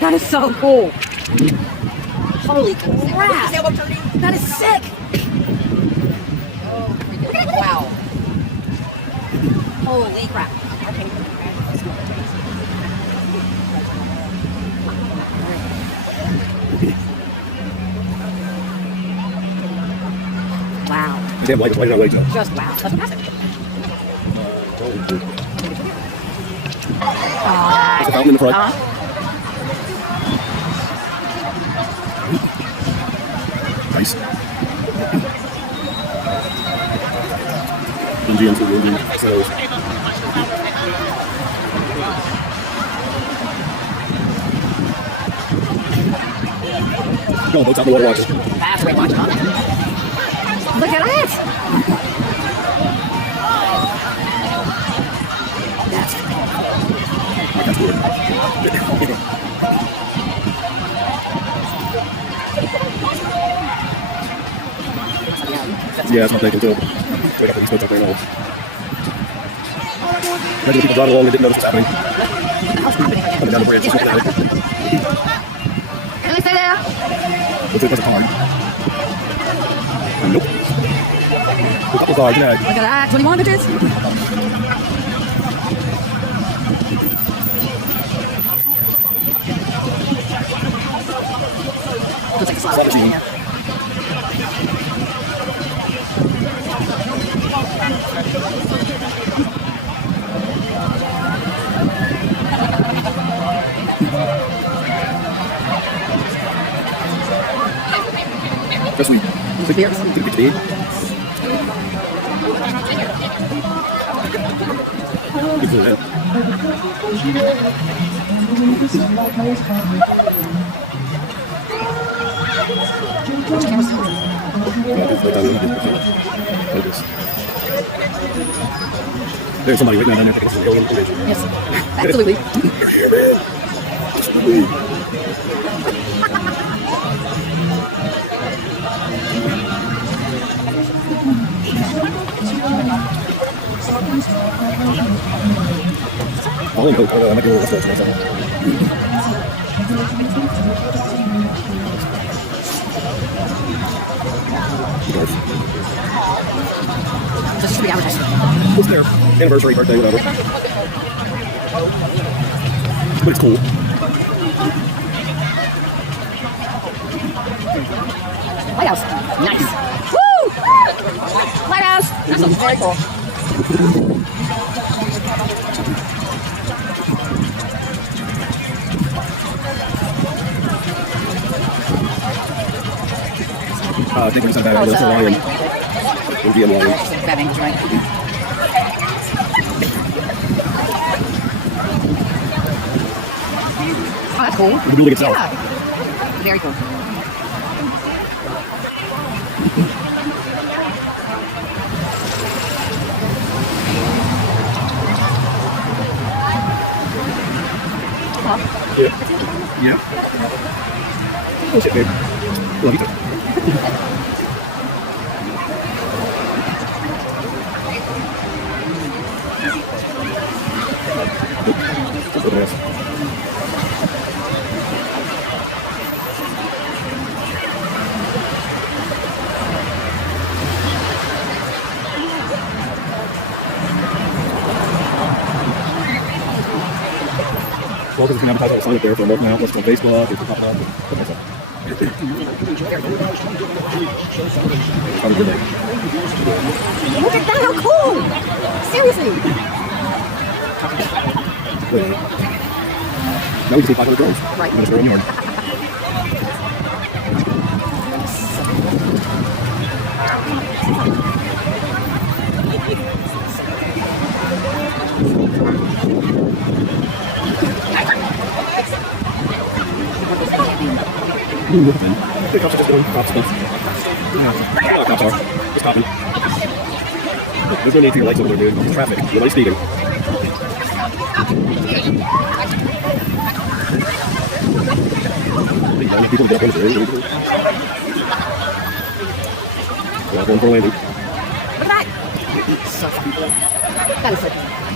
That is so cool. Holy crap. That is sick. Wow. Holy crap. Wow. Damn light is lighting out way, Joe. Just wow. That's impressive. There's a fountain in the front. Nice. MGM to the so no, boats out in the water watching. That's great watching, huh? Look at it! That's weird. Yeah, that's what I'm thinking too. Wait up for these boats up there now. Imagine people driving along and didn't notice what's happening. Coming down the bridge. Can we stay there? Looks like there's a car. Nope. A couple cars, yeah. Look at that, 21 bitches. Looks like a slot machine here. Just sweet. Some beers. Good to be. Good for that. There's somebody waiting down there taking some alien footage. Yes, absolutely. Yeah, man. Absolutely. I might go with this one. This is the advertisement. What's their anniversary, birthday, whatever. But it's cool. Lighthouse. Nice. Woo! Lighthouse. That's very cool. I think there's a better. That's a lion. Indian lion. Bad English, right? Oh, that's cool. The building itself. Yeah. Very cool. Yeah. Yeah. Oh shit, babe. Love you too. Welcome to an advertisement. I'll sign up there for a month now. Let's go on Facebook. It's popping up. Look at that, how cool! Seriously! Wait. Now we can see 500 drones. Right. In this room yard. Ooh, I think cops are just doing cop stuff. Yeah. Cops are. Just copping. There's no need for your lights over there, dude. It's traffic. Nobody's speeding. People get up in the going for a landing. Look at that! So fun. That is so cool.